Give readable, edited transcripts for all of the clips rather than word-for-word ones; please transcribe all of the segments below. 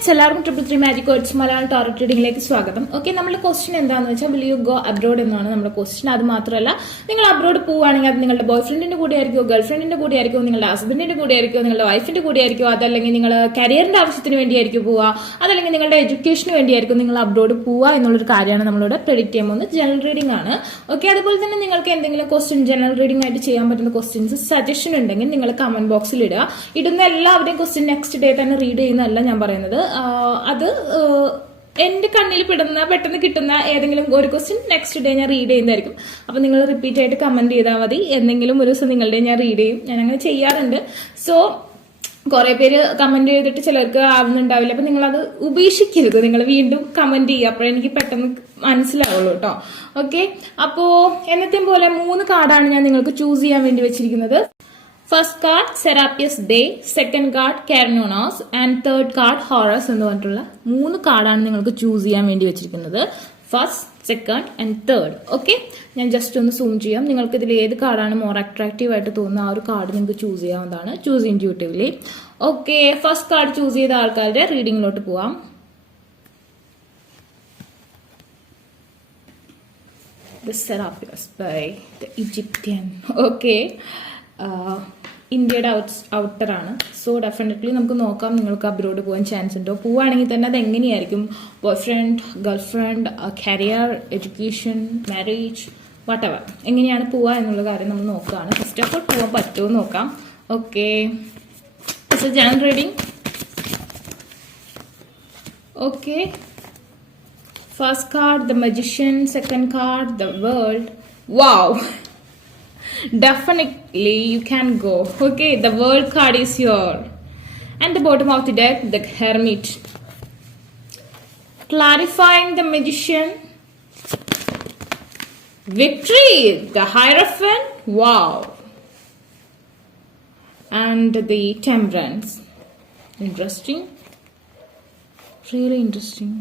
Friends എല്ലാവർക്കും 333 magic words Malayalam taro റീഡിംഗിലേക്ക് സ്വാഗതം. Okay, നമ്മുടെ ക്വസ്റ്റ്യൻ എന്താണെന്ന് വെച്ചാൽ വിൽ യു ഗോ അബ്രോഡ് എന്നാണ് നമ്മുടെ ക്വസ്റ്റ്യൻ. അത് മാത്രമല്ല, നിങ്ങൾ അബ്രോഡ് പോവുകയാണെങ്കിൽ അത് നിങ്ങളുടെ ബോയ് ഫ്രണ്ടിന്റെ കൂടെ ആയിരിക്കുമോ, ഗേൾ ഫ്രണ്ടിന്റെ കൂടെ ആയിരിക്കുമോ, നിങ്ങളുടെ ഹസ്ബൻഡിന്റെ കൂടെ ആയിരിക്കുമോ, നിങ്ങളുടെ വൈഫിന്റെ കൂടെ ആയിരിക്കുമോ, അതല്ലെങ്കിൽ നിങ്ങൾ കരിയറിന്റെ ആവശ്യത്തിന് വേണ്ടിയായിരിക്കും പോവുക, അതല്ലെങ്കിൽ നിങ്ങളുടെ എഡ്യൂക്കേഷന് വേണ്ടിയായിരിക്കും നിങ്ങൾ അബ്രോഡ് പോവുക എന്നുള്ളൊരു കാര്യമാണ് നമ്മളോട് പ്രെഡിക്റ്റ് ചെയ്യാൻ പോകുന്നത്. ജനറൽ റീഡിംഗ് ആണ്. ഓക്കെ, അതുപോലെ തന്നെ നിങ്ങൾക്ക് എന്തെങ്കിലും ക്വസ്റ്റ്യൻ ജനറൽ റീഡിംഗ് ആയിട്ട് ചെയ്യാൻ പറ്റുന്ന ക്വസ്റ്റ്യൻസ് സജഷൻ ഉണ്ടെങ്കിൽ നിങ്ങൾ കമന്റ് ബോക്സിൽ ഇടുക. ഇടുന്ന എല്ലാവരുടെയും ക്വസ്റ്റ്യൻ നെക്സ്റ്റ് ഡേ തന്നെ റീഡ് ചെയ്യുന്നതല്ല ഞാൻ പറയുന്നത്. അത് എന്റെ കണ്ണിൽ പെട്ടെന്ന് കിട്ടുന്ന ഏതെങ്കിലും ഒരു ക്വസ്റ്റ്യൻ നെക്സ്റ്റ് ഡേ ഞാൻ റീഡ് ചെയ്യുന്നതായിരിക്കും. അപ്പൊ നിങ്ങൾ റിപ്പീറ്റ് ആയിട്ട് കമന്റ് ചെയ്താൽ മതി. എന്തെങ്കിലും ഒരു ദിവസം നിങ്ങളുടെ ഞാൻ റീഡ് ചെയ്യും. ഞാൻ അങ്ങനെ ചെയ്യാറുണ്ട്. സോ കുറെ പേര് കമന്റ് ചെയ്തിട്ട് ചിലർക്ക് ആവുന്നുണ്ടാവില്ല. അപ്പൊ നിങ്ങൾ അത് ഉപേക്ഷിക്കരുത്. നിങ്ങൾ വീണ്ടും കമന്റ് ചെയ്യുക. അപ്പോഴേ എനിക്ക് പെട്ടെന്ന് മനസ്സിലാവുള്ളൂ കേട്ടോ. ഓക്കെ, അപ്പോ എന്നത്തെയും പോലെ 3 കാർഡാണ് ഞാൻ നിങ്ങൾക്ക് ചൂസ് ചെയ്യാൻ വേണ്ടി വെച്ചിരിക്കുന്നത്. First card Serapis Bey, second card Cernunnos and third card Horus എന്ന് പറഞ്ഞിട്ടുള്ള 3 കാർഡാണ് നിങ്ങൾക്ക് ചൂസ് ചെയ്യാൻ വേണ്ടി വെച്ചിരിക്കുന്നത്. First, second and third. Okay, ഞാൻ ജസ്റ്റ് ഒന്ന് സൂം ചെയ്യാം. നിങ്ങൾക്ക് ഇതിൽ ഏത് കാർഡാണ് മോർ അട്രാക്റ്റീവ് ആയിട്ട് തോന്നുന്ന ആ ഒരു കാർഡ് നിങ്ങൾക്ക് ചൂസ് ചെയ്യാവുന്നതാണ്. Choose ഇൻറ്റ്യൂട്ടീവ്ലി. Okay, first card choose ചെയ്ത ആൾക്കാരുടെ റീഡിങ്ങിലോട്ട് പോവാം. The Serapios by the Egyptian. Okay, ഇന്ത്യയുടെ ഔട്ടർ ആണ്. സോ ഡെഫിനറ്റ്ലി നമുക്ക് നോക്കാം നിങ്ങൾക്ക് അബ്രോഡ് പോകാൻ ചാൻസ് ഉണ്ടോ. പോവുകയാണെങ്കിൽ തന്നെ അത് എങ്ങനെയായിരിക്കും, boy friend, girl friend, career, education, marriage, what ever, എങ്ങനെയാണ് പോവുക എന്നുള്ള കാര്യം നമ്മൾ നോക്കുകയാണ്. ഫസ്റ്റ് ഓഫ് ഓൾ പോകാൻ പറ്റുമോ നോക്കാം. Okay, it's A general reading. Okay, first card the magician, second card the world. Wow, definitely you can go. Okay, the world card is here, and the bottom of the deck the hermit. Clarifying the magician, victory the hierophant. Wow, and the temperance. Interesting, really interesting.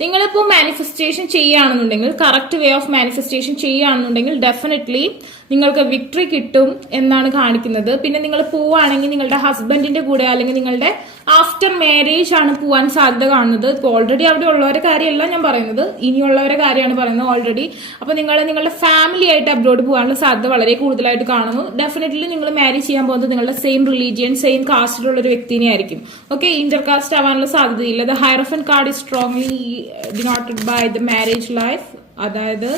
നിങ്ങളിപ്പോൾ manifestation ചെയ്യുകയാണെന്നുണ്ടെങ്കിൽ, correct way of manifestation ചെയ്യുകയാണെന്നുണ്ടെങ്കിൽ definitely നിങ്ങൾക്ക് victory കിട്ടും എന്നാണ് കാണിക്കുന്നത്. പിന്നെ നിങ്ങൾ പോവുകയാണെങ്കിൽ നിങ്ങളുടെ ഹസ്ബൻഡിന്റെ കൂടെ അല്ലെങ്കിൽ നിങ്ങളുടെ ആഫ്റ്റർ മാരേജ് ആണ് പോവാൻ സാധ്യത കാണുന്നത്. ഇപ്പോൾ ഓൾറെഡി അവിടെ ഉള്ളവരുടെ കാര്യമല്ല ഞാൻ പറയുന്നത്, ഇനിയുള്ളവരുടെ കാര്യമാണ് പറയുന്നത് ഓൾറെഡി. അപ്പൊ നിങ്ങളുടെ ഫാമിലി ആയിട്ട് അബ്രോഡ് പോകാനുള്ള സാധ്യത വളരെ കൂടുതലായിട്ട് കാണുന്നു. ഡെഫിനറ്റ്ലി നിങ്ങൾ മാരേജ് ചെയ്യാൻ പോകുന്നത് നിങ്ങളുടെ സെയിം റിലീജിയൻ, സെയിം കാസ്റ്റിലുള്ള ഒരു വ്യക്തിനെ ആയിരിക്കും. ഓക്കെ, ഇന്റർ കാസ്റ്റ് ആവാനുള്ള സാധ്യതയില്ല. The hierophant card is strongly denoted by the marriage life. അതായത്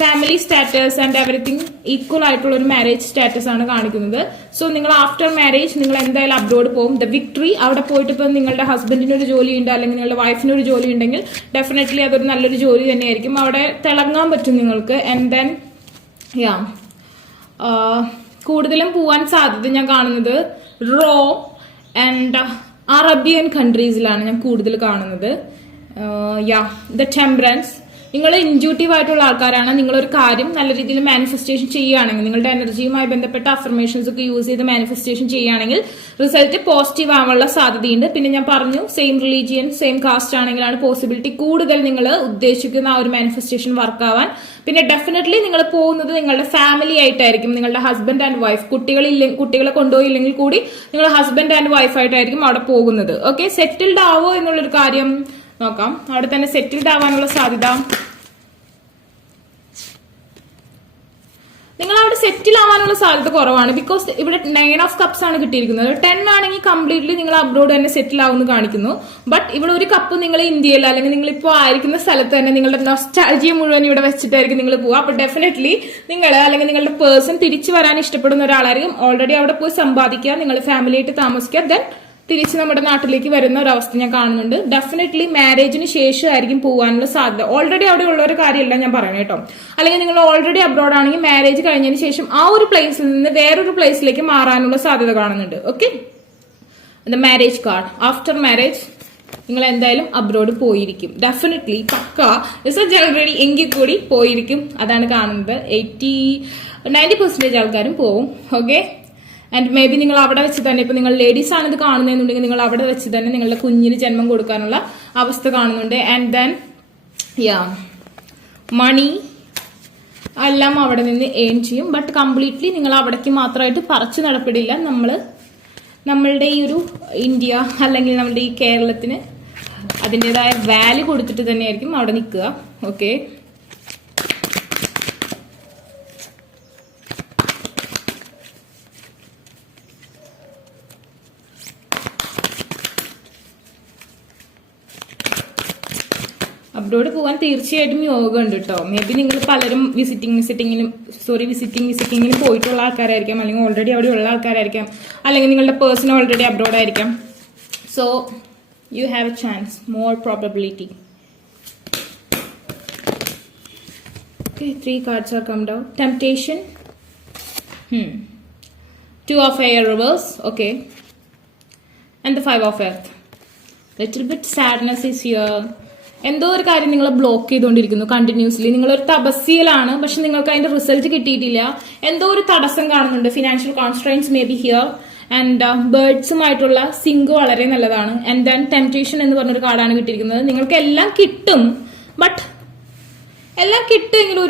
family status and everything equal ആയിട്ടുള്ള ഒരു മാരേജ് സ്റ്റാറ്റസ് ആണ് കാണിക്കുന്നത്. സോ നിങ്ങൾ ആഫ്റ്റർ മാരേജ് നിങ്ങൾ എന്തായാലും അബ്രോഡ് പോകും. ദ വിക്ടറി, അവിടെ പോയിട്ട് ഇപ്പം നിങ്ങളുടെ ഹസ്ബൻഡിന് ഒരു ജോലി ഉണ്ട് അല്ലെങ്കിൽ നിങ്ങളുടെ വൈഫിന് ഒരു ജോലി ഉണ്ടെങ്കിൽ ഡെഫിനറ്റ്ലി അതൊരു നല്ലൊരു ജോലി തന്നെയായിരിക്കും. അവിടെ തിളങ്ങാൻ പറ്റും നിങ്ങൾക്ക്. ആൻഡ് ദെൻ കൂടുതലും പോവാൻ സാധ്യത ഞാൻ കാണുന്നത് റോം ആൻഡ് അറബിയൻ കൺട്രീസിലാണ് ഞാൻ കൂടുതൽ കാണുന്നത്. The temperance. നിങ്ങൾ ഇൻറ്റ്യൂട്ടീവ് ആയിട്ടുള്ള ആൾക്കാരാണ്. നിങ്ങളൊരു കാര്യം നല്ല രീതിയിൽ മാനിഫെസ്റ്റേഷൻ ചെയ്യുകയാണെങ്കിൽ, നിങ്ങളുടെ എനർജിയുമായി ബന്ധപ്പെട്ട അഫർമേഷൻസ് ഒക്കെ യൂസ് ചെയ്ത് മാനിഫെസ്റ്റേഷൻ ചെയ്യുകയാണെങ്കിൽ റിസൾട്ട് പോസിറ്റീവ് ആവാനുള്ള സാധ്യതയുണ്ട്. പിന്നെ ഞാൻ പറഞ്ഞു സെയിം റിലീജിയൻ, സെയിം കാസ്റ്റ് ആണെങ്കിലാണ് പോസിബിലിറ്റി കൂടുതൽ നിങ്ങൾ ഉദ്ദേശിക്കുന്ന ആ ഒരു മാനിഫെസ്റ്റേഷൻ വർക്ക് ആവാൻ. പിന്നെ ഡെഫിനറ്റ്ലി നിങ്ങൾ പോകുന്നത് നിങ്ങളുടെ ഫാമിലി ആയിട്ടായിരിക്കും, നിങ്ങളുടെ ഹസ്ബൻഡ് ആൻഡ് വൈഫ്. കുട്ടികളെ കൊണ്ടുപോയില്ലെങ്കിൽ കൂടി നിങ്ങൾ ഹസ്ബൻഡ് ആൻഡ് വൈഫ് ആയിട്ടായിരിക്കും അവിടെ പോകുന്നത്. ഓക്കെ, സെറ്റിൽഡ് ആവോ എന്നുള്ളൊരു കാര്യം നോക്കാം. അവിടെ തന്നെ സെറ്റിൽഡ് ആവാനുള്ള സാധ്യത, നിങ്ങൾ അവിടെ സെറ്റിൽ ആവാനുള്ള സാധ്യത കുറവാണ്. ബിക്കോസ് ഇവിടെ 9 ഓഫ് കപ്സ് ആണ് കിട്ടിയിരിക്കുന്നത്. 10 ആണെങ്കിൽ കംപ്ലീറ്റ്ലി നിങ്ങൾ അബ്രോഡ് തന്നെ സെറ്റിൽ ആവുമെന്ന് കാണിക്കുന്നു. ബട്ട് ഇവിടെ ഒരു കപ്പ് നിങ്ങൾ ഇന്ത്യയിൽ അല്ലെങ്കിൽ നിങ്ങൾ ഇപ്പോൾ ആയിരിക്കുന്ന സ്ഥലത്ത് തന്നെ നിങ്ങളുടെ നൊസ്റ്റാൾജിയ മുഴുവൻ ഇവിടെ വെച്ചിട്ടായിരിക്കും നിങ്ങൾ പോവുക. അപ്പൊ ഡെഫിനറ്റ്ലി നിങ്ങൾ അല്ലെങ്കിൽ നിങ്ങളുടെ പേഴ്സൺ തിരിച്ചു വരാൻ ഇഷ്ടപ്പെടുന്ന ഒരാളായിരിക്കും. ഓൾറെഡി അവിടെ പോയി സമ്പാദിക്കുക, നിങ്ങൾ ഫാമിലി ആയിട്ട് താമസിക്കുക, ദെൻ തിരിച്ച് നമ്മുടെ നാട്ടിലേക്ക് വരുന്ന ഒരു അവസ്ഥ ഞാൻ കാണുന്നുണ്ട്. ഡെഫിനറ്റ്ലി മാരേജിന് ശേഷമായിരിക്കും പോകാനുള്ള സാധ്യത. ഓൾറെഡി അവിടെ ഉള്ള ഒരു കാര്യമല്ല ഞാൻ പറയണേ കേട്ടോ. അല്ലെങ്കിൽ നിങ്ങൾ ഓൾറെഡി അബ്രോഡ് ആണെങ്കിൽ മാരേജ് കഴിഞ്ഞതിന് ശേഷം ആ ഒരു പ്ലേസിൽ നിന്ന് വേറൊരു പ്ലേസിലേക്ക് മാറാനുള്ള സാധ്യത കാണുന്നുണ്ട്. Okay, the marriage card. After marriage നിങ്ങൾ എന്തായാലും അബ്രോഡ് പോയിരിക്കും. ഡെഫിനറ്റ്ലി പക്ക ജനറലി എങ്കിൽ കൂടി പോയിരിക്കും. അതാണ് കാണുന്നത്. 80-90% ആൾക്കാരും പോവും. ഓക്കെ, ആൻഡ് മേ ബി നിങ്ങൾ അവിടെ വെച്ച് തന്നെ, ഇപ്പൊ നിങ്ങൾ ലേഡീസ് ആണ് ഇത് കാണുന്നതെന്നുണ്ടെങ്കിൽ നിങ്ങൾ അവിടെ വെച്ച് തന്നെ നിങ്ങളുടെ കുഞ്ഞിന് ജന്മം കൊടുക്കാനുള്ള അവസ്ഥ കാണുന്നുണ്ട്. ആൻഡ് ദെൻ മണി എല്ലാം അവിടെ നിന്ന് ഏൺ ചെയ്യും. ബട്ട് കംപ്ലീറ്റ്ലി നിങ്ങൾ അവിടേക്ക് മാത്രമായിട്ട് പറിച്ചു നടപ്പെടില്ല. നമ്മളുടെ ഈ ഒരു ഇന്ത്യ അല്ലെങ്കിൽ നമ്മുടെ ഈ കേരളത്തിന് അതിൻ്റെതായ വാല്യൂ കൊടുത്തിട്ട് തന്നെയായിരിക്കും അവിടെ നിൽക്കുക. ഓക്കെ, അബ്രോഡ് പോകാൻ തീർച്ചയായിട്ടും യോഗം ഉണ്ട് കേട്ടോ. മേ ബി നിങ്ങൾ പലരും വിസിറ്റിങ്ങിനും പോയിട്ടുള്ള ആൾക്കാരായിരിക്കാം, അല്ലെങ്കിൽ ഓൾറെഡി അവിടെ ഉള്ള ആൾക്കാരായിരിക്കാം, അല്ലെങ്കിൽ നിങ്ങളുടെ പേഴ്സൺ ഓൾറെഡി അബ്രോഡ് ആയിരിക്കാം. So you have A chance, more probability. Okay, 3 cards are come down. Temptation. 2 of air reverse. Okay. And the 5 of earth. Little bit sadness is here. എന്തോ ഒരു കാര്യം നിങ്ങളെ ബ്ലോക്ക് ചെയ്തുകൊണ്ടിരിക്കുന്നു കണ്ടിന്യൂസ്ലി. നിങ്ങളൊരു തപസ്യയിലാണ്, പക്ഷെ നിങ്ങൾക്ക് അതിന്റെ റിസൾട്ട് കിട്ടിയിട്ടില്ല. എന്തോ ഒരു തടസ്സം കാണുന്നുണ്ട്. Financial constraints may be here. And ബേർഡ്സുമായിട്ടുള്ള സിങ്ക് വളരെ നല്ലതാണ്. ആൻഡ് ദെൻ ടെംപ്റ്റേഷൻ എന്ന് പറഞ്ഞൊരു കാർഡാണ് കിട്ടിയിരിക്കുന്നത്. നിങ്ങൾക്ക് എല്ലാം കിട്ടും, ബട്ട് എല്ലാം കിട്ടുമെങ്കിലും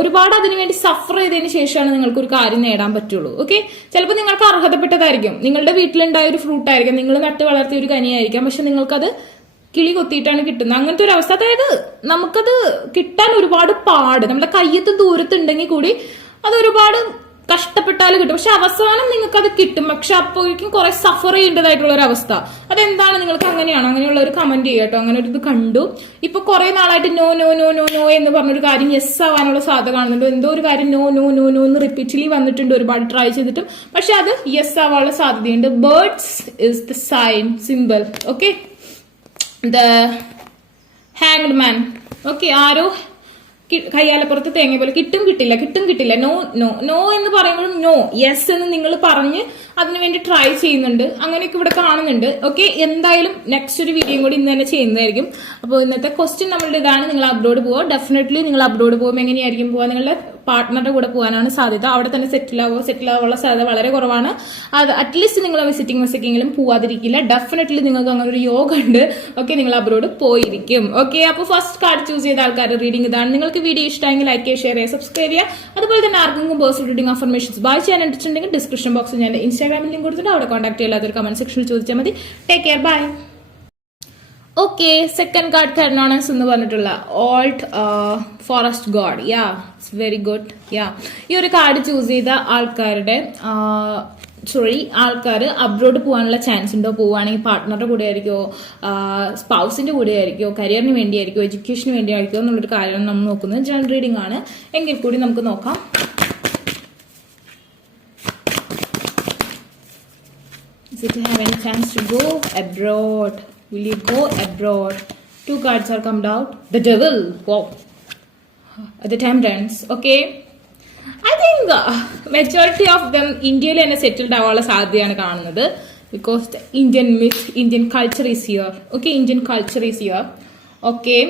ഒരുപാട് അതിനുവേണ്ടി സഫർ ചെയ്തതിന് ശേഷമാണ് നിങ്ങൾക്ക് ഒരു കാര്യം നേടാൻ പറ്റുള്ളൂ. ഓക്കെ, ചിലപ്പോൾ നിങ്ങൾക്ക് അർഹതപ്പെട്ടതായിരിക്കും, നിങ്ങളുടെ വീട്ടിലുണ്ടായ ഒരു ഫ്രൂട്ട് ആയിരിക്കാം, നിങ്ങൾ നട്ട് വളർത്തിയ ഒരു കനിയായിരിക്കാം, പക്ഷെ നിങ്ങൾക്കത് കിളി കൊത്തിയിട്ടാണ് കിട്ടുന്നത്. അങ്ങനത്തെ ഒരു അവസ്ഥ. അതായത് നമുക്കത് കിട്ടാൻ ഒരുപാട് പാട്, നമ്മുടെ കയ്യത്ത് ദൂരത്തുണ്ടെങ്കിൽ കൂടി അത് ഒരുപാട് കഷ്ടപ്പെട്ടാൽ കിട്ടും, പക്ഷെ അവസാനം നിങ്ങൾക്ക് അത് കിട്ടും. പക്ഷെ അപ്പോഴേക്കും കുറെ സഫർ ചെയ്യേണ്ടതായിട്ടുള്ള ഒരു അവസ്ഥ. അതെന്താണ്, നിങ്ങൾക്ക് അങ്ങനെയാണോ? അങ്ങനെയുള്ള ഒരു കമന്റ് ചെയ്യട്ടോ. അങ്ങനെ ഒരു ഇത് കണ്ടു. ഇപ്പൊ കുറെ നാളായിട്ട് no no no no no എന്ന് പറഞ്ഞൊരു കാര്യം യെസ് ആവാനുള്ള സാധ്യത കാണുന്നുണ്ട്. എന്തോ ഒരു കാര്യം നോ നോ നോ നോ എന്ന് റിപ്പീറ്റ്ലി വന്നിട്ടുണ്ട്, ഒരുപാട് ട്രൈ ചെയ്തിട്ടും, പക്ഷെ അത് യെസ് ആവാനുള്ള സാധ്യതയുണ്ട്. Birds is the sign simple. Okay, the hanged man. Okay, ആരോ കയ്യാലപ്പുറത്ത് തേങ്ങ പോലെ കിട്ടും കിട്ടില്ല നോ നോ നോ എന്ന് പറയുമ്പോഴും നോ യെസ് എന്ന് നിങ്ങൾ പറഞ്ഞ് അതിനുവേണ്ടി ട്രൈ ചെയ്യുന്നുണ്ട്. അങ്ങനെയൊക്കെ ഇവിടെ കാണുന്നുണ്ട്. ഓക്കെ, എന്തായാലും നെക്സ്റ്റ് ഒരു വീഡിയോയും കൂടി ഇന്ന് തന്നെ ചെയ്യുന്നതായിരിക്കും. അപ്പോൾ ഇന്നത്തെ ക്വസ്റ്റ്യൻ നമ്മളുടെ ഇതാണ്, നിങ്ങൾ അബ്രോഡ് പോവോ? ഡെഫിനറ്റ്ലി നിങ്ങൾ അബ്രോഡ് പോകുമ്പോൾ എങ്ങനെയായിരിക്കും പോവാ? നിങ്ങളുടെ പാർട്ട്ണറുടെ കൂടെ പോകാനാണ് സാധ്യത. അവിടെ തന്നെ സെറ്റിൽ ആവാനുള്ള സാധ്യത വളരെ കുറവാണ്. അത് അറ്റ്ലീസ്റ്റ് നിങ്ങൾ വിസിറ്റിംഗിലും പോവാതിരിക്കില്ല. ഡെഫിനറ്റ്ലി നിങ്ങൾക്ക് അങ്ങനെ ഒരു യോഗം ഉണ്ട്. ഓക്കെ, നിങ്ങൾ അബ്രോഡ് പോയിരിക്കും. ഓക്കെ, അപ്പോൾ ഫസ്റ്റ് കാർഡ് ചൂസ് ചെയ്ത ആൾക്കാരുടെ റീഡിംഗ് ഇതാണ്. നിങ്ങൾക്ക് വീഡിയോ ഇഷ്ടമെങ്കിൽ ലൈക്ക് ചെയ്യുക, ഷെയർ ചെയ്യുക, സബ്സ്ക്രൈബ് ചെയ്യുക. അതുപോലെ തന്നെ ആർക്കെങ്കിലും പേഴ്സണൽ റീഡിംഗ് അഫർമേഷൻസ് ബൈ ചെയ്യാൻ ഇൻട്രസ്റ്റ് ഡിസ്ക്രിപ്ഷൻ ബോക്സിൽ ഞാൻ ഇൻസ്റ്റാഗ്രാമിൽ ലിങ്ക് കൊടുത്തിട്ട് അവിടെ കോൺടാക്ട് ചെയ്യാത്ത ഒരു കമന്റ് സെക്ഷനിൽ ചോദിച്ചാൽ മതി. Take care, bye. Okay, second card Cernunnos എന്ന് പറഞ്ഞിട്ടുള്ള old forest god. Yeah, it's very good. Yeah, ഈ ഒരു കാർഡ് ചൂസ് ചെയ്ത ആൾക്കാർ അബ്രോഡ് പോകാനുള്ള ചാൻസ് ഉണ്ടോ? പോവുകയാണെങ്കിൽ പാർട്ട്ണറുടെ കൂടെ ആയിരിക്കോ, സ്പൗസിന്റെ കൂടെ ആയിരിക്കോ, കരിയറിന് വേണ്ടിയായിരിക്കോ, എഡ്യൂക്കേഷന് വേണ്ടിയായിരിക്കോ എന്നുള്ളൊരു കാര്യമാണ് നമ്മൾ നോക്കുന്നത്. ജനറൽ റീഡിംഗ് ആണ്, എങ്കിൽ കൂടി നമുക്ക് നോക്കാം. Is it have any chance to go abroad? Will you go abroad? 2 cards are come out. The devil. Wow. The temperance. Okay. I think majority of them ഇന്ത്യയിൽ തന്നെ സെറ്റിൽഡ് ആവാനുള്ള സാധ്യതയാണ് കാണുന്നത്. Because the Indian culture is here. Okay, Indian culture is here. Okay.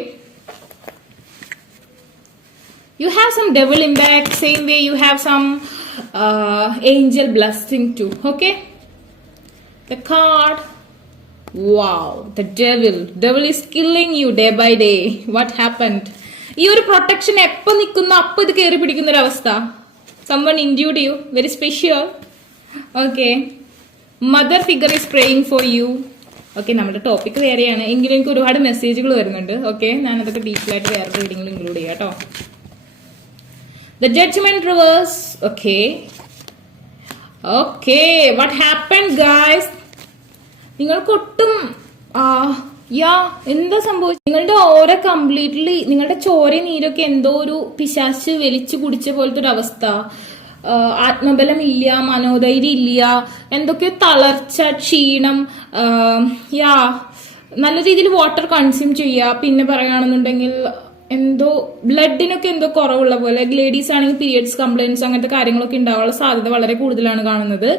You have some devil impact. Same way you have some angel blessing too. Okay. The card. Wow, the devil is killing you day by day. What happened? ഈ ഒരു protection എപ്പോ നിൽക്കുന്ന അപ്പൊ ഇത് കയറി പിടിക്കുന്ന ഒരു അവസ്ഥ. someone induced you, very special. Okay, mother figure is praying for you. Okay, നമ്മുടെ ടോപ്പിക് വേറെയാണ് എങ്കിലും എനിക്ക് ഒരുപാട് മെസ്സേജുകൾ വരുന്നുണ്ട്. ഓക്കെ, ഞാനതൊക്കെ ഡീറ്റെയിലായിട്ട് വേറെ റീഡിംഗിൽ ഇൻക്ലൂഡ് ചെയ്യാം കേട്ടോ. The judgment reverse. Okay, what happened guys? നിങ്ങൾക്ക് ഒട്ടും എന്താ സംഭവിച്ചത്? നിങ്ങളുടെ ഓരോ കംപ്ലീറ്റ്ലി നിങ്ങളുടെ ചോരയും നീരൊക്കെ എന്തോ ഒരു പിശാച്ച് വലിച്ചു കുടിച്ച പോലത്തെ ഒരു അവസ്ഥ. ആത്മബലം ഇല്ല, മനോധൈര്യം ഇല്ല, എന്തൊക്കെയോ തളർച്ച, ക്ഷീണം. നല്ല രീതിയിൽ വാട്ടർ കൺസ്യൂം ചെയ്യുക. പിന്നെ പറയുകയാണെന്നുണ്ടെങ്കിൽ എന്തോ ബ്ലഡിനൊക്കെ എന്തോ കുറവുള്ള പോലെ. ലേഡീസ് ആണെങ്കിൽ പീരിയഡ്സ് കംപ്ലൈൻസ് അങ്ങനത്തെ കാര്യങ്ങളൊക്കെ ഉണ്ടാവാനുള്ള സാധ്യത വളരെ കൂടുതലാണ് കാണുന്നത്.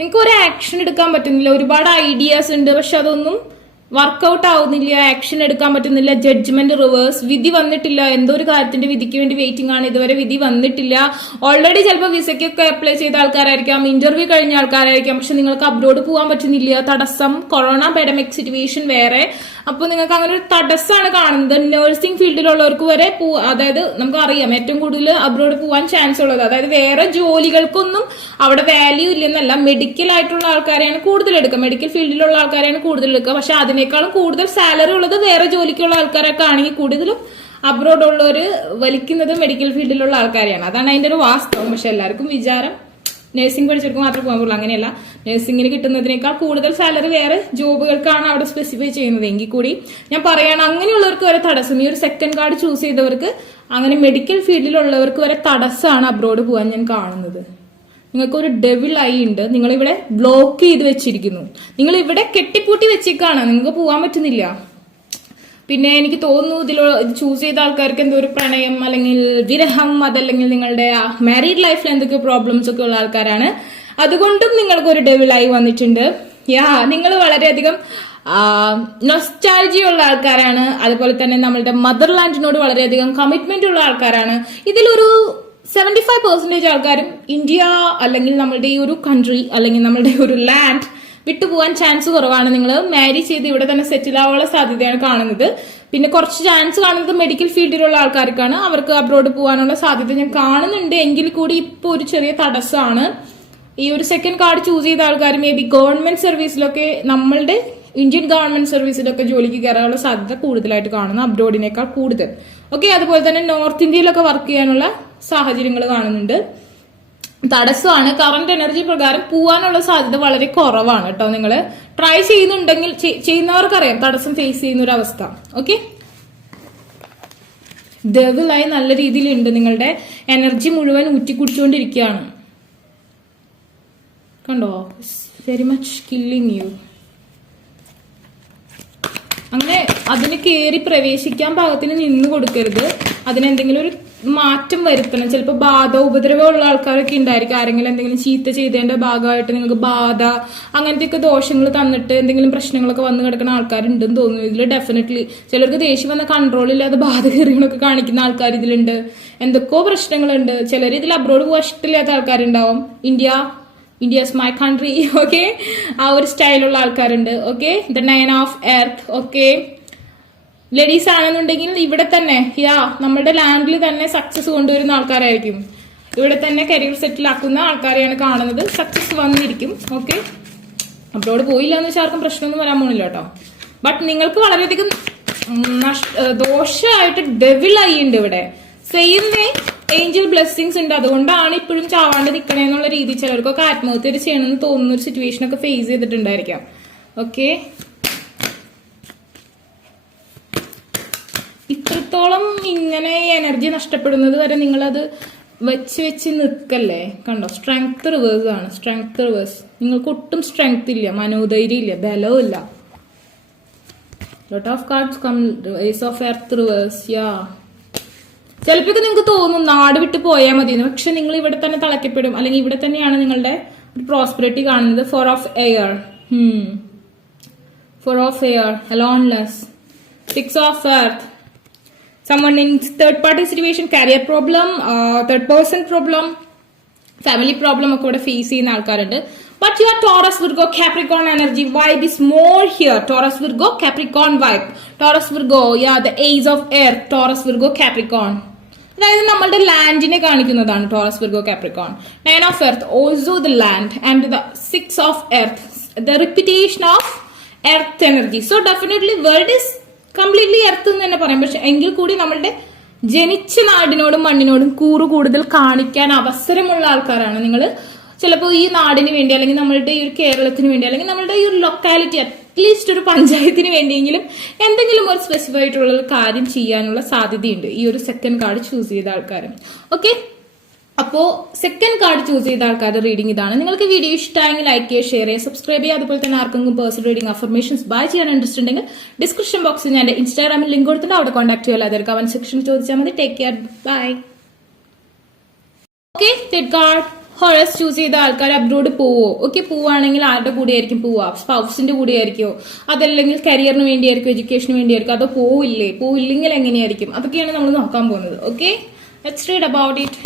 നിങ്ങൾക്ക് ഒരു ആക്ഷൻ എടുക്കാൻ പറ്റുന്നില്ല. ഒരുപാട് ഐഡിയാസ് ഉണ്ട്, പക്ഷെ അതൊന്നും വർക്ക്ഔട്ട് ആവുന്നില്ല. ആക്ഷൻ എടുക്കാൻ പറ്റുന്നില്ല. Judgement reverse. വിധി വന്നിട്ടില്ല. എന്തോ ഒരു കാര്യത്തിന്റെ വിധിക്ക് വേണ്ടി വെയിറ്റിംഗ് ആണ്. ഇതുവരെ വിധി വന്നിട്ടില്ല. ഓൾറെഡി ചിലപ്പോൾ വിസയ്ക്കൊക്കെ അപ്ലൈ ചെയ്ത ആൾക്കാരായിരിക്കാം, ഇന്റർവ്യൂ കഴിഞ്ഞ ആൾക്കാരായിരിക്കാം, പക്ഷെ നിങ്ങൾക്ക് അബ്രോഡ് പോകാൻ പറ്റുന്നില്ല. തടസ്സം, കൊറോണ പാൻഡമിക് സിറ്റുവേഷൻ വേറെ, അപ്പൊ നിങ്ങൾക്ക് അങ്ങനെ ഒരു തടസ്സമാണ് കാണുന്നത്. നഴ്സിംഗ് ഫീൽഡിലുള്ളവർക്ക് വരെ അതായത് നമുക്കറിയാം ഏറ്റവും കൂടുതൽ അബ്രോഡ് പോകാൻ ചാൻസ് ഉള്ളത്, അതായത് വേറെ ജോലികൾക്കൊന്നും അവിടെ വാല്യൂ ഇല്ലെന്നല്ല, മെഡിക്കൽ ആയിട്ടുള്ള ആൾക്കാരെയാണ് കൂടുതൽ എടുക്കുക, മെഡിക്കൽ ഫീൽഡിലുള്ള ആൾക്കാരെയാണ് കൂടുതൽ എടുക്കുക. പക്ഷെ അതിനേക്കാളും കൂടുതൽ സാലറി ഉള്ളത് വേറെ ജോലിക്കുള്ള ആൾക്കാരൊക്കെ ആണെങ്കിൽ കൂടുതലും അബ്രോഡ് ഉള്ളവർ വലിക്കുന്നത് മെഡിക്കൽ ഫീൽഡിലുള്ള ആൾക്കാരെയാണ്. അതാണ് അതിന്റെ ഒരു വാസ്തവം. പക്ഷെ എല്ലാവർക്കും വിചാരം നഴ്സിംഗ് പഠിച്ചവർക്ക് മാത്രമേ പോകാൻ പറ്റുള്ളൂ. അങ്ങനെയല്ല, നഴ്സിംഗിന് കിട്ടുന്നതിനേക്കാൾ കൂടുതൽ സാലറി വേറെ ജോബുകൾക്കാണ് അവിടെ സ്പെസിഫൈ ചെയ്യുന്നത്. എങ്കിൽ കൂടി ഞാൻ പറയണം, അങ്ങനെയുള്ളവർക്ക് വരെ തടസ്സം, ഈ ഒരു സെക്കൻഡ് കാർഡ് ചൂസ് ചെയ്തവർക്ക്, അങ്ങനെ മെഡിക്കൽ ഫീൽഡിലുള്ളവർക്ക് വരെ തടസ്സമാണ് അബ്രോഡ് പോകാൻ ഞാൻ കാണുന്നത്. നിങ്ങൾക്കൊരു ഡെവിൾ ഐ ഉണ്ട്, നിങ്ങളിവിടെ ബ്ലോക്ക് ചെയ്ത് വെച്ചിരിക്കുന്നു, നിങ്ങൾ ഇവിടെ കെട്ടിപ്പൂട്ടി വെച്ചേക്കാണ്, നിങ്ങൾക്ക് പോകാൻ പറ്റുന്നില്ല. പിന്നെ എനിക്ക് തോന്നുന്നു ഇതിൽ ചൂസ് ചെയ്ത ആൾക്കാർക്ക് എന്തോ ഒരു പ്രണയം അല്ലെങ്കിൽ വിരഹം, അതല്ലെങ്കിൽ നിങ്ങളുടെ മാരീഡ് ലൈഫിൽ എന്തൊക്കെയോ പ്രോബ്ലംസ് ഒക്കെ ഉള്ള ആൾക്കാരാണ്. അതുകൊണ്ടും നിങ്ങൾക്കൊരു ഡെവിളായി വന്നിട്ടുണ്ട്. നിങ്ങൾ വളരെയധികം നൊസ്റ്റാൾജി ഉള്ള ആൾക്കാരാണ്. അതുപോലെ തന്നെ നമ്മളുടെ മദർലാൻഡിനോട് വളരെയധികം കമ്മിറ്റ്മെന്റ് ഉള്ള ആൾക്കാരാണ്. ഇതിലൊരു 75% ആൾക്കാരും ഇന്ത്യ അല്ലെങ്കിൽ നമ്മളുടെ ഈ ഒരു കൺട്രി അല്ലെങ്കിൽ നമ്മളുടെ ഒരു ലാൻഡ് വിട്ടുപോകാൻ ചാൻസ് കുറവാണ്. നിങ്ങൾ മാരി ചെയ്ത് ഇവിടെ തന്നെ സെറ്റിൽ ആവാനുള്ള സാധ്യതയാണ് കാണുന്നത്. പിന്നെ കുറച്ച് ചാൻസ് കാണുന്നത് മെഡിക്കൽ ഫീൽഡിലുള്ള ആൾക്കാർക്കാണ്, അവർക്ക് അബ്രോഡ് പോകാനുള്ള സാധ്യത ഞാൻ കാണുന്നുണ്ട്. എങ്കിൽ കൂടി ഇപ്പോൾ ഒരു ചെറിയ തടസ്സമാണ്. ഈ ഒരു സെക്കൻഡ് കാർഡ് ചൂസ് ചെയ്ത ആൾക്കാർ മേ ബി ഗവൺമെന്റ് സർവീസിലൊക്കെ, നമ്മളുടെ ഇന്ത്യൻ ഗവൺമെന്റ് സർവീസിലൊക്കെ ജോലിക്ക് കയറാനുള്ള സാധ്യത കൂടുതലായിട്ട് കാണുന്നു, അബ്രോഡിനേക്കാൾ കൂടുതൽ. ഓക്കെ, അതുപോലെ തന്നെ നോർത്ത് ഇന്ത്യയിലൊക്കെ വർക്ക് ചെയ്യാനുള്ള സാഹചര്യങ്ങൾ കാണുന്നുണ്ട്. തടസ്സമാണ്. കറന്റ് എനർജി പ്രകാരം പോവാനുള്ള സാധ്യത വളരെ കുറവാണ് കേട്ടോ. നിങ്ങൾ ട്രൈ ചെയ്യുന്നുണ്ടെങ്കിൽ, ചെയ്യുന്നവർക്കറിയാം തടസ്സം ഫേസ് ചെയ്യുന്ന ഒരു അവസ്ഥ. ഓക്കെ, ഡെവിളായി നല്ല രീതിയിലുണ്ട്, നിങ്ങളുടെ എനർജി മുഴുവൻ ഊറ്റിക്കുടിച്ചുകൊണ്ടിരിക്കുകയാണ്. കണ്ടോ, വെരി മച്ച് കില്ലിങ് യു. അങ്ങനെ അതിന് കയറി പ്രവേശിക്കാൻ പാകത്തിന് നിന്ന് കൊടുക്കരുത്, അതിനെന്തെങ്കിലും ഒരു മാറ്റം വരുത്തണം. ചിലപ്പോൾ ബാധ ഉപദ്രവമുള്ള ആൾക്കാരൊക്കെ ഉണ്ടായിരിക്കും, ആരെങ്കിലും എന്തെങ്കിലും ചീത്ത ചെയ്തതിന്റെ ഭാഗമായിട്ട് നിങ്ങൾക്ക് ബാധ അങ്ങനത്തെയൊക്കെ ദോഷങ്ങൾ തന്നിട്ട് എന്തെങ്കിലും പ്രശ്നങ്ങളൊക്കെ വന്ന് കിടക്കുന്ന ആൾക്കാരുണ്ടെന്ന് തോന്നുന്നു. ഇതിൽ ഡെഫിനറ്റ്ലി ചിലർക്ക് ദേഷ്യം വന്ന കൺട്രോൾ ഇല്ലാതെ ബാധ കയറികളൊക്കെ കാണിക്കുന്ന ആൾക്കാർ ഇതിലുണ്ട്. എന്തൊക്കെയോ പ്രശ്നങ്ങളുണ്ട്. ചിലർ ഇതിൽ അബ്രോഡ് പോകാൻ ഇഷ്ടമില്ലാത്ത ആൾക്കാരുണ്ടാവും. India is my country, okay, ആ ഒരു സ്റ്റൈലുള്ള ആൾക്കാരുണ്ട്. Okay, the 9 of earth. Okay, ladies ആണെന്നുണ്ടെങ്കിൽ ഇവിടെ തന്നെ നമ്മുടെ ലാൻഡിൽ തന്നെ സക്സസ് കൊണ്ടുവരുന്ന ആൾക്കാരായിരിക്കും. ഇവിടെ തന്നെ കരിയർ സെറ്റിൽ ആക്കുന്ന ആൾക്കാരെയാണ് കാണുന്നത്. സക്സസ് വന്നിരിക്കും. ഓക്കെ, അബ്രോഡ് പോയില്ല എന്ന് വെച്ചാൽ ആർക്കും പ്രശ്നമൊന്നും വരാൻ പോണില്ല കേട്ടോ. ബട്ട് നിങ്ങൾക്ക് വളരെയധികം ദോഷമായിട്ട് ഡെവിൾ ആയി ഉണ്ട് ഇവിടെ. സെയിം വേ ഏഞ്ചൽ ബ്ലെസ്സിങ്സ് ഉണ്ട്. അതുകൊണ്ടാണ് ഇപ്പോഴും ചാവാണ്ട് നിൽക്കണേ എന്നുള്ള രീതി ചിലർക്കൊക്കെ ആത്മഹത്യ ചെയ്യണമെന്ന് തോന്നുന്ന ഒരു സിറ്റുവേഷൻ ഒക്കെ ഫേസ് ചെയ്തിട്ടുണ്ടായിരിക്കാം. ഓക്കെ, ഇത്രത്തോളം ഇങ്ങനെ എനർജി നഷ്ടപ്പെടുന്നത് വരെ നിങ്ങളത് വെച്ച് നിൽക്കല്ലേ. കണ്ടോ, സ്ട്രെങ്ത് റിവേഴ്സ് ആണ്. Strength reverse. നിങ്ങൾക്ക് ഒട്ടും സ്ട്രെങ്ത് ഇല്ല, മനോധൈര്യം ഇല്ല, ബലവും ഇല്ല. Lot of cards come, ace of earth reverse. ചിലപ്പോൾ നിങ്ങൾക്ക് തോന്നും നാട് വിട്ട് പോയാൽ മതി, പക്ഷെ നിങ്ങൾ ഇവിടെ തന്നെ തളയ്ക്കപ്പെടും, അല്ലെങ്കിൽ ഇവിടെ തന്നെയാണ് നിങ്ങളുടെ പ്രോസ്പെറിറ്റി കാണുന്നത്. 4 of air, 4 of air, aloneness. 6 of earth, someone in third party situation, career problem, third person problem, family problem ഒക്കെ ഇവിടെ ഫേസ് ചെയ്യുന്ന ആൾക്കാരുണ്ട്. But your Taurus, Virgo, Capricorn energy vibe is more here. Taurus, Virgo, Capricorn vibe. Taurus, Virgo, the Ace of Earth. Taurus, Virgo, Capricorn. അതായത് നമ്മളുടെ ലാൻഡിനെ കാണിക്കുന്നതാണ് Taurus, Virgo, Capricorn. 9 of earth, also the land, and the 6 of earth, the repetition of earth energy. So definitely world is completely earth എന്ന് തന്നെ പറയാം. പക്ഷെ എങ്കിൽ കൂടി നമ്മളുടെ ജനിച്ച നാടിനോടും മണ്ണിനോടും കൂറ് കൂടുതൽ കാണിക്കാൻ അവസരമുള്ള ആൾക്കാരാണ് നിങ്ങൾ. ചിലപ്പോൾ ഈ നാടിന് വേണ്ടി, അല്ലെങ്കിൽ നമ്മളുടെ ഈ ഒരു കേരളത്തിന് വേണ്ടി, അല്ലെങ്കിൽ നമ്മളുടെ ഈ ഒരു ലൊക്കാലിറ്റി, അറ്റ്ലീസ്റ്റ് ഒരു പഞ്ചായത്തിന് വേണ്ടിയെങ്കിലും എന്തെങ്കിലും ഒരു സ്പെസിഫൈ ആയിട്ടുള്ള ഒരു കാര്യം ചെയ്യാനുള്ള സാധ്യതയുണ്ട് ഈ ഒരു സെക്കൻഡ് കാർഡ് ചൂസ് ചെയ്ത ആൾക്കാർ. ഓക്കെ, അപ്പോൾ സെക്കൻഡ് കാർഡ് ചൂസ് ചെയ്ത ആൾക്കാരുടെ റീഡിംഗ് ഇതാണ്. നിങ്ങൾക്ക് വീഡിയോ ഇഷ്ടമായെങ്കിൽ ലൈക്ക് ചെയ്യുക, ഷെയർ ചെയ്യുക, സബ്സ്ക്രൈബ് ചെയ്യുക. അതുപോലെ തന്നെ ആർക്കെങ്കിലും പേഴ്സണൽ റീഡിംഗ് അഫർമേഷൻസ് ബൈ ചെയ്യാൻ ഇൻട്രസ്റ്റ് ഉണ്ടെങ്കിൽ ഡിസ്ക്രിപ്ഷൻ ബോക്സിൽ ഞാൻ ഇൻസ്റ്റാഗ്രാമിൽ ലിങ്ക് കൊടുത്തിട്ട് അവിടെ കോൺടാക്ട് ചെയ്യുക. അതൊരു കമന്റ് സെക്ഷനിൽ ചോദിച്ചാൽ മതി. Take care, bye. Okay, third card ഹോറസ് ചൂസ് ചെയ്ത ആൾക്കാർ അബ്രോഡ് പോവോ? ഓക്കെ, പോവുകയാണെങ്കിൽ ആരുടെ കൂടെ ആയിരിക്കും പോവുക? സ്പൗസിന്റെ കൂടെ ആയിരിക്കുമോ? അതല്ലെങ്കിൽ കരിയറിന് വേണ്ടിയായിരിക്കും, എഡ്യൂക്കേഷന് വേണ്ടിയായിരിക്കും? അതോ പോവില്ലെങ്കിൽ എങ്ങനെയായിരിക്കും? അതൊക്കെയാണ് നമ്മൾ നോക്കാൻ പോകുന്നത്. Okay, let's read about it.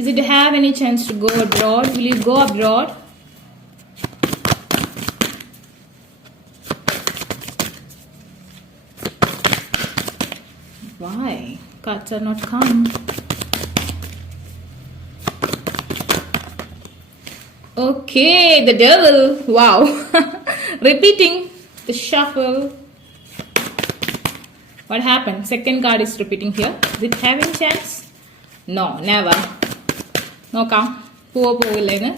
Is it have any chance to go abroad? Will you go abroad? Why? Cards are not coming. Okay, the devil. Wow. Repeating the shuffle. What happened? Second card is repeating here. Is it having chance? No, never. നോക്കാം പോവില്ലെന്ന്.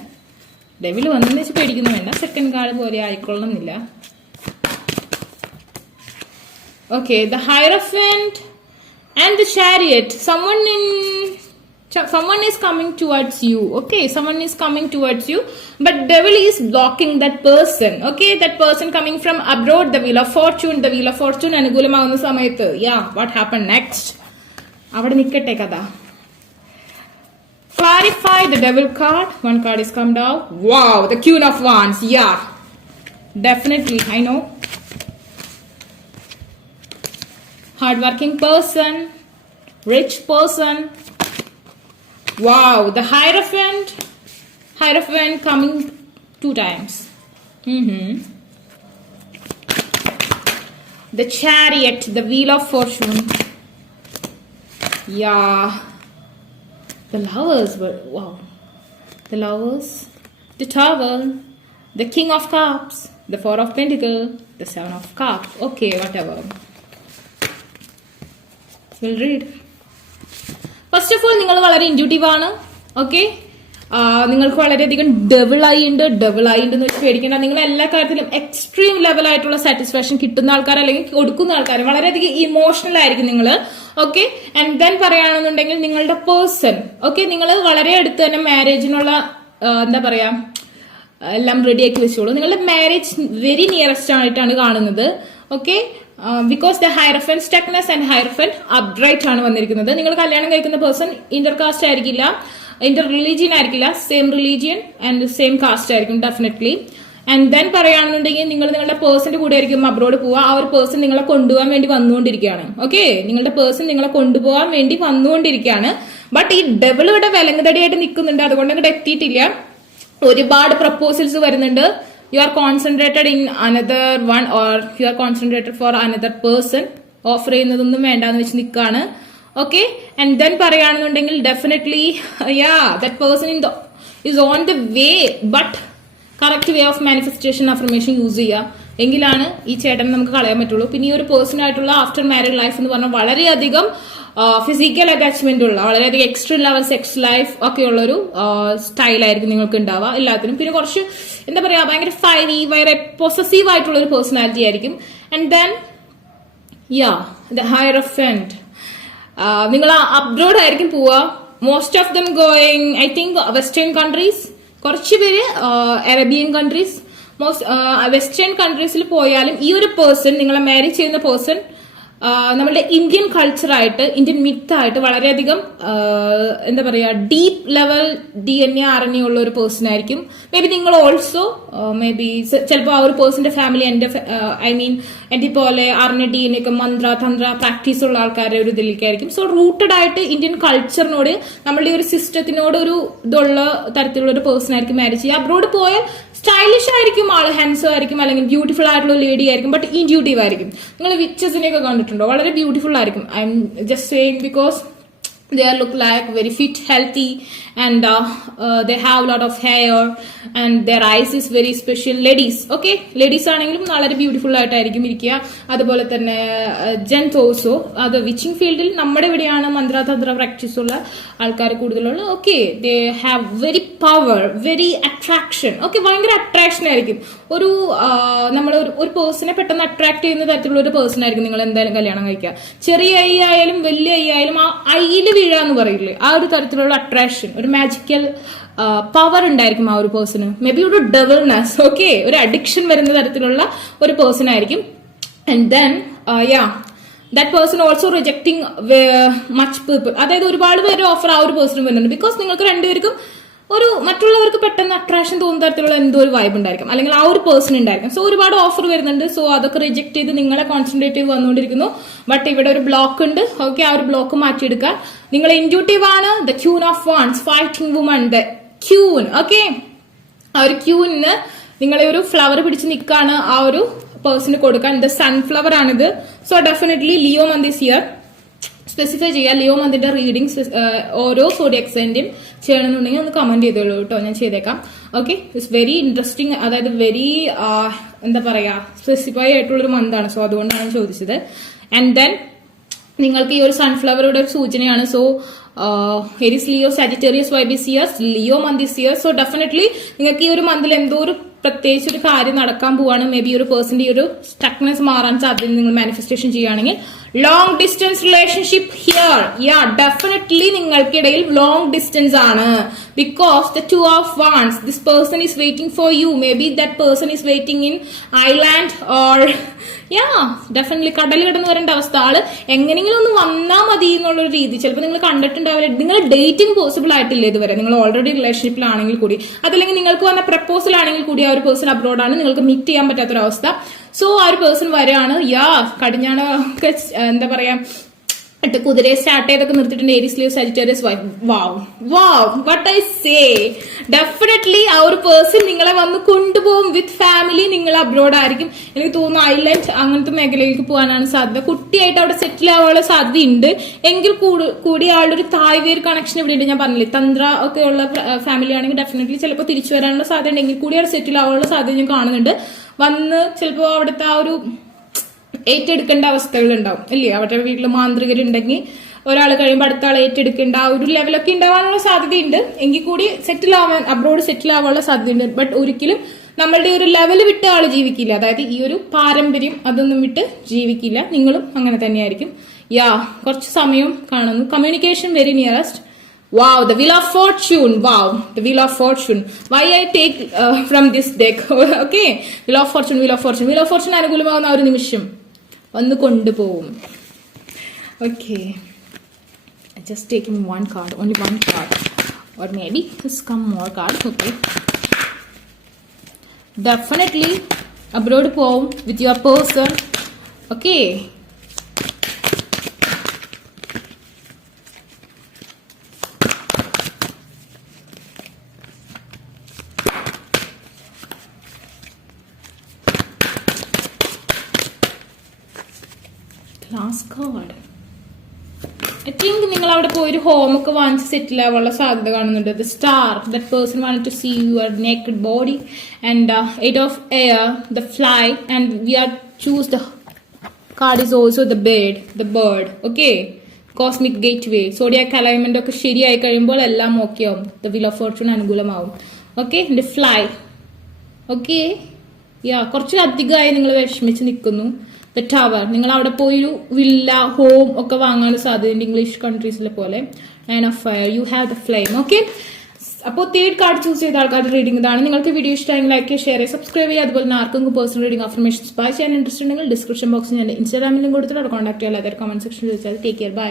Devil വന്നെന്ന് വെച്ച് പേടിക്കുന്നു വേണ്ട. Second card പോലെ ആയിക്കൊള്ളണമെന്നില്ല. Okay, the Hierophant and the Chariot. Someone is coming towards you. Okay, someone is coming towards you, but devil is blocking that person. Okay, that person coming from abroad. The Wheel of Fortune. The Wheel of Fortune അനുകൂലമാകുന്ന സമയത്ത്. Yeah, what happened next? അവിടെ നിൽക്കട്ടെ കഥ. Clarify the devil card. One card is come down. Wow, the Queen of Wands. Yeah, definitely. I know. Hardworking person, rich person. Wow, the Hierophant coming 2 times. The Chariot, the Wheel of Fortune. Yeah. The Lovers were, wow. The Lovers, the Tower, the King of Cups, the 4 of Pentacles, the 7 of Cups. Okay, whatever. We'll read. First of all നിങ്ങൾ വളരെ intuitive ആണ്. Okay, നിങ്ങൾക്ക് വളരെയധികം double ആയി ഉണ്ട് എന്ന് വെച്ച് പേടിക്കേണ്ട. നിങ്ങൾ എല്ലാ കാര്യത്തിലും എക്സ്ട്രീം ലെവലായിട്ടുള്ള സാറ്റിസ്ഫാക്ഷൻ കിട്ടുന്ന ആൾക്കാർ അല്ലെങ്കിൽ കൊടുക്കുന്ന ആൾക്കാർ വളരെയധികം ഇമോഷണൽ ആയിരിക്കും നിങ്ങൾ. ഓക്കെ, ആൻഡ് ദെൻ പറയുകയാണെന്നുണ്ടെങ്കിൽ നിങ്ങളുടെ പേഴ്സൺ, ഓക്കെ, നിങ്ങൾ വളരെ അടുത്ത് തന്നെ മാരേജിനുള്ള എന്താ പറയാ എല്ലാം റെഡിയാക്കി വെച്ചോളൂ. നിങ്ങളുടെ മാരേജ് വെരി നിയറസ്റ്റ് ആയിട്ടാണ് കാണുന്നത്. Okay, because the hierophant stuckness and hierophant upright ആണ് വന്നിരിക്കുന്നത്. നിങ്ങൾ കല്യാണം കഴിക്കുന്ന പേഴ്സൺ ഇന്റർകാസ്റ്റ് ആയിരിക്കില്ല, ഇന്റർ റിലീജിയൻ ആയിരിക്കില്ല, same religion and same caste ആയിരിക്കും ഡെഫിനറ്റ്ലി. ആൻഡ് ദെൻ പറയുകയാണെന്നുണ്ടെങ്കിൽ നിങ്ങൾ നിങ്ങളുടെ പേഴ്സന്റെ കൂടെ ആയിരിക്കും അബ്രോഡ് പോവുക. ആ ഒരു പേഴ്സൺ നിങ്ങളെ കൊണ്ടുപോകാൻ വേണ്ടി വന്നുകൊണ്ടിരിക്കുകയാണ്. ഓക്കെ, നിങ്ങളുടെ പേഴ്സൺ നിങ്ങളെ കൊണ്ടുപോകാൻ വേണ്ടി വന്നുകൊണ്ടിരിക്കുകയാണ്. ബട്ട് ഈ ഡബിൾ ഇവിടെ വിലങ്ങുതടിയായിട്ട് നിൽക്കുന്നുണ്ട്, അതുകൊണ്ട് അങ്ങോട്ട് എത്തിയിട്ടില്ല. ഒരുപാട് പ്രപ്പോസൽസ് വരുന്നുണ്ട്. You are concentrated in another one or you are concentrated for another person. Offer ചെയ്യുന്നതൊന്നും വേണ്ടാന്ന് വെച്ച് നിൽക്കാണ്. ഓക്കെ, ആൻഡ് ദെൻ പറയുകയാണെന്നുണ്ടെങ്കിൽ definitely that person is on the way, but correct way of manifestation affirmation use ചെയ്യുക, എങ്കിലാണ് ഈ ചേട്ടൻ നമുക്ക് കളയാൻ പറ്റുള്ളൂ. പിന്നെ ഈ ഒരു പേഴ്സണായിട്ടുള്ള ആഫ്റ്റർ മാരീഡ് ലൈഫ് എന്ന് പറഞ്ഞാൽ വളരെയധികം ഫിസിക്കൽ അറ്റാച്ച്മെന്റ് ഉള്ള, വളരെയധികം എക്സ്ട്രീം ലെവൽ സെക്സ് ലൈഫ് ഒക്കെ ഉള്ളൊരു സ്റ്റൈലായിരിക്കും നിങ്ങൾക്ക് ഉണ്ടാവുക എല്ലാത്തിനും. പിന്നെ കുറച്ച് എന്താ പറയാ ഭയങ്കര ഫൈറി, വളരെ പൊസസീവ് ആയിട്ടുള്ള ഒരു പേഴ്സണാലിറ്റി ആയിരിക്കും. ആൻഡ് ദെൻ ദ ഹയറഫന്റ്, നിങ്ങൾ അബ്രോഡ് ആയിരിക്കും പോവുക. Most of them going I think western countries, കുറച്ച് പേര് അറേബ്യൻ കൺട്രീസ്. വെസ്റ്റേൺ കൺട്രീസിൽ പോയാലും ഈ ഒരു പേഴ്സൺ, നിങ്ങളെ മാരേജ് ചെയ്യുന്ന പേഴ്സൺ നമ്മളുടെ ഇന്ത്യൻ കൾച്ചറായിട്ട്, ഇന്ത്യൻ മിത്തായിട്ട് വളരെയധികം എന്താ പറയാ ഡീപ്പ് ലെവൽ DNA RNA ഉള്ള ഒരു പേഴ്സൺ ആയിരിക്കും. മേ ബി നിങ്ങൾ ഓൾസോ മേ ബി ചിലപ്പോൾ ആ ഒരു പേഴ്സന്റെ ഫാമിലി എന്റെ പോലെ RNA DNA ഒക്കെ മന്ത്ര തന്ത്ര പ്രാക്ടീസ് ഉള്ള ആൾക്കാരുടെ ഒരു ഇതിലേക്കായിരിക്കും. സോ റൂട്ടഡ് ആയിട്ട് ഇന്ത്യൻ കൾച്ചറിനോട്, നമ്മളുടെ ഒരു സിസ്റ്റത്തിനോട് ഒരു ഇതുള്ള തരത്തിലുള്ള ഒരു പേഴ്സൺ ആയിരിക്കും മാരേജ് ചെയ്യുക. അബ്രോഡ് പോയാൽ സ്റ്റൈലിഷ് ആയിരിക്കും, ആള് ഹാൻഡ്സം ആയിരിക്കും, അല്ലെങ്കിൽ ബ്യൂട്ടിഫുൾ ആയിട്ടുള്ള ലേഡി ആയിരിക്കും, ബട്ട് ഇൻറ്റ്യൂട്ടീവ് ആയിരിക്കും. നിങ്ങൾ വിച്ചസിനെയൊക്കെ കണ്ടിട്ടുണ്ടോ? വളരെ ബ്യൂട്ടിഫുൾ ആയിരിക്കും. I am just saying because they look like very fit, healthy, and they have a lot of hair and their eyes is very special. Ladies, okay, ladies ആണെങ്കിലും വളരെ beautiful ആയിട്ടായിരിക്കും ഇരിക്കുക. അതുപോലെ തന്നെ ജെൻസ് ഓൾസോ, അത് വിച്ചിങ് ഫീൽഡിൽ നമ്മുടെ ഇവിടെയാണ് മന്ത്രതന്ത്ര പ്രാക്ടീസ് ഉള്ള ആൾക്കാർ കൂടുതലുള്ള. Okay, they have very power, very attraction. Okay, ഭയങ്കര അട്രാക്ഷൻ ആയിരിക്കും. നമ്മൾ ഒരു പേഴ്സണെ പെട്ടെന്ന് അട്രാക്ട് ചെയ്യുന്ന തരത്തിലുള്ള ഒരു പേഴ്സൺ ആയിരിക്കും നിങ്ങൾ എന്തായാലും കല്യാണം കഴിക്കുക. ചെറിയ ഐ ആയാലും വലിയ ഐ ആയാലും ആ ഐയിൽ വീഴാന്ന് പറയില്ലേ, ആ ഒരു തരത്തിലുള്ള അട്രാക്ഷൻ, ഒരു മാജിക്കൽ പവർ ഉണ്ടായിരിക്കും ആ ഒരു പേഴ്സണ്. മേ ബി ഒരു ഡെവിൾനെസ്, ഓക്കെ, ഒരു അഡിക്ഷൻ വരുന്ന തരത്തിലുള്ള ഒരു പേഴ്സൺ ആയിരിക്കും. And then that person also rejecting much people. അതായത് ഒരുപാട് പേര് ഓഫർ ആ ഒരു പേഴ്സൺ വരുന്നുണ്ട്. ബിക്കോസ് നിങ്ങൾക്ക് രണ്ടുപേർക്കും ഒരു മറ്റുള്ളവർക്ക് പെട്ടെന്ന് അട്രാക്ഷൻ തോന്നുന്ന തരത്തിലുള്ള എന്തോ ഒരു വൈബ് ഉണ്ടായിരിക്കും, അല്ലെങ്കിൽ ആ ഒരു പേഴ്സൺ ഉണ്ടായിരിക്കും. സോ ഒരുപാട് ഓഫർ വരുന്നുണ്ട്. സോ അതൊക്കെ റിജക്ട് ചെയ്ത് നിങ്ങളെ കോൺസെൻട്രേറ്റ് ചെയ്ത് വന്നുകൊണ്ടിരിക്കുന്നു. ബട്ട് ഇവിടെ ഒരു ബ്ലോക്ക് ഉണ്ട്. ഓക്കെ, ആ ഒരു ബ്ലോക്ക് മാറ്റിയെടുക്കുക. നിങ്ങൾ ഇൻറ്റ്യൂട്ടീവ് ആണ്. The queen of wands, fighting woman, the queen. Okay, ആ ഒരു ക്യൂനിന് നിങ്ങളെ ഒരു ഫ്ലവർ പിടിച്ച് നിൽക്കാണ് ആ ഒരു പേഴ്സണ് കൊടുക്കാൻ. ദ സൺഫ്ലവർ ആണിത്. So definitely Leo month is here. Specify ചെയ്യുക. ലിയോ മന്തിന്റെ റീഡിംഗ് ഓരോ സോഡിയക് സൈന്റെയും ചെയ്യണമെന്നുണ്ടെങ്കിൽ ഒന്ന് കമന്റ് ചെയ്തോളൂ കേട്ടോ, ഞാൻ ചെയ്തേക്കാം. ഓക്കെ, ഇറ്റ്സ് വെരി ഇൻട്രസ്റ്റിംഗ്, അതായത് വെരി എന്താ പറയാ സ്പെസിഫൈ ആയിട്ടുള്ളൊരു മന്താണ്. സോ അതുകൊണ്ടാണ് ചോദിച്ചത്. ആൻഡ് ദെൻ നിങ്ങൾക്ക് ഈ ഒരു സൺഫ്ലവറുടെ ഒരു സൂചനയാണ്. So Aries Leo Sagittarius vibes years, Leo month is years. So definitely നിങ്ങൾക്ക് ഈ ഒരു മന്തിൽ എന്തോ ഒരു പ്രത്യേകിച്ച് ഒരു കാര്യം നടക്കാൻ പോവാണ്. മേ ബി ഒരു പേഴ്സന്റെ ഈ ഒരു സ്റ്റക്നെസ് മാറാൻ സാധ്യത നിങ്ങൾ മാനിഫെസ്റ്റേഷൻ ചെയ്യുകയാണെങ്കിൽ. Long distance relationship here, yeah definitely നിങ്ങൾക്കിടയിൽ ലോങ് ഡിസ്റ്റൻസ് ആണ്. Because the 2 of wands, this person is waiting for you. Maybe that person is waiting in island or definitely കടൽ കിടന്ന് വരേണ്ട അവസ്ഥ. ആള് എങ്ങനെയെങ്കിലും ഒന്ന് വന്നാൽ മതി എന്നുള്ളൊരു രീതി. ചിലപ്പോൾ നിങ്ങൾ കണ്ടിട്ടുണ്ടാവില്ല, നിങ്ങൾ ഡേറ്റിംഗ് പോസിബിൾ ആയിട്ടില്ല ഇതുവരെ, നിങ്ങൾ ഓൾറെഡി റിലേഷൻഷിപ്പിലാണെങ്കിൽ കൂടി, അതല്ലെങ്കിൽ നിങ്ങൾക്ക് വന്ന പ്രപ്പോസൽ ആണെങ്കിൽ കൂടി ആ ഒരു പേഴ്സൺ അബ്രോഡാണ്, നിങ്ങൾക്ക് മീറ്റ് ചെയ്യാൻ പറ്റാത്തൊരവസ്ഥ. സോ ആ ഒരു പേഴ്സൺ വരെയാണ്. കടിഞ്ഞാണ് എന്താ പറയാ കുതിരയെ സ്റ്റാർട്ട് ചെയ്തൊക്കെ നിർത്തിയിട്ടുണ്ട്. Aries Leo Sagittarius what I say. Definitely ആ ഒരു പേഴ്സൺ നിങ്ങളെ വന്ന് കൊണ്ടുപോകും വിത്ത് ഫാമിലി. നിങ്ങൾ അബ്രോഡ് ആയിരിക്കും. എനിക്ക് തോന്നുന്നു ഐലൻഡ് അങ്ങനത്തെ മേഖലയിലേക്ക് പോകാനാണ് സാധ്യത. കുട്ടിയായിട്ട് അവിടെ സെറ്റിൽ ആവാനുള്ള സാധ്യതയുണ്ട്. എങ്കിൽ കൂടി ആളുടെ ഒരു തായ്വേർ കണക്ഷൻ ഇവിടെ ഉണ്ട്. ഞാൻ പറഞ്ഞില്ലേ, തന്ത്ര ഒക്കെ ഉള്ള ഫാമിലി ആണെങ്കിൽ ഡെഫിനറ്റ്ലി ചിലപ്പോൾ തിരിച്ചു വരാനുള്ള സാധ്യത ഉണ്ട്. എങ്കിൽ കൂടി അവിടെ സെറ്റിൽ ആവാനുള്ള സാധ്യത ഞാൻ കാണുന്നുണ്ട്. വന്ന് ചിലപ്പോൾ അവിടുത്തെ ആ ഒരു ഏറ്റെടുക്കേണ്ട അവസ്ഥകൾ ഉണ്ടാവും അല്ലേ. അവരുടെ വീട്ടിൽ മാന്ത്രികരുണ്ടെങ്കിൽ ഒരാൾ കഴിയുമ്പോൾ അടുത്ത ആൾ ഏറ്റെടുക്കേണ്ട ആ ഒരു ലെവലൊക്കെ ഉണ്ടാവാനുള്ള സാധ്യതയുണ്ട്. എങ്കിൽ കൂടി സെറ്റിൽ ആവാൻ, അബ്രോഡ് സെറ്റിൽ ആവാനുള്ള സാധ്യതയുണ്ട്. ബട്ട് ഒരിക്കലും നമ്മളുടെ ഒരു ലെവൽ വിട്ട് ആൾ ജീവിക്കില്ല. അതായത് ഈ ഒരു പാരമ്പര്യം അതൊന്നും വിട്ട് ജീവിക്കില്ല. നിങ്ങളും അങ്ങനെ തന്നെയായിരിക്കും. കുറച്ച് സമയം കാണുന്നു. Communication very nearest. Wow, the Wheel of Fortune. Wow, the Wheel of Fortune. Why I take from this deck? Okay, Wheel of Fortune, Wheel of Fortune. Wheel of Fortune അനുകൂലമാകുന്ന ഒരു നിമിഷം ഒന്ന് കൊണ്ടുപോകും. Okay, just taking one card, only one card, or maybe just come more cards. Okay, definitely abroad പോവും with your person. Okay. Last card. I think നിങ്ങൾ അവിടെ പോയി ഒരു ഹോമൊക്കെ വാങ്ങിച്ച് സെറ്റിൽ ആവാനുള്ള സാധ്യത കാണുന്നുണ്ട്. The star, that person want to see your naked body and 8 of air, the fly, and we are choose the card is also the bird. Okay, cosmic gateway, zodiac alignment ഒക്കെ ശരിയായി കഴിയുമ്പോൾ എല്ലാം ഓക്കെ ആവും. The wheel of fortune അനുകൂലമാവും. Okay, the fly. Okay, കുറച്ച് അധികമായി നിങ്ങൾ വിഷമിച്ച് നിൽക്കുന്നു. ദ ടവർ, നിങ്ങൾ അവിടെ പോയി ഒരു വില്ല, ഹോം ഒക്കെ വാങ്ങാൻ സാധ്യതയുണ്ട് ഇംഗ്ലീഷ് കൺട്രീസിലെ പോലെ. 9 of fire, you have the flame. Okay, അപ്പോൾ 3rd കാർഡ് ചൂസ് ചെയ്ത ആൾക്കാരുടെ റീഡിംഗ് ഇതാണ്. നിങ്ങൾക്ക് വീഡിയോ ഇഷ്ടമെങ്കിൽ ലൈക്ക് ചെയ്യുക, ഷെയർ ചെയ്യുക, സബ്സ്ക്രൈബ് ചെയ്യുക. അതുപോലെ തന്നെ ആർക്കെങ്കിലും പേഴ്സണൽ റീഡിംഗ് അഫർമേഷൻസ് ബൈ ചെയ്യാൻ ഇൻട്രസ്റ്റ് ഉണ്ടെങ്കിൽ ഡിസ്ക്രിപ്ഷൻ ബോക്സിൽ ഞാൻ ഇൻസ്റ്റാഗ്രാമിലും കൊടുത്തിട്ട് അവിടെ കോൺടാക്ട് ചെയ്യാൻ. അതായത് കമന്റ് സെക്ഷനിൽ ചോദിച്ചാൽ. Take care, by.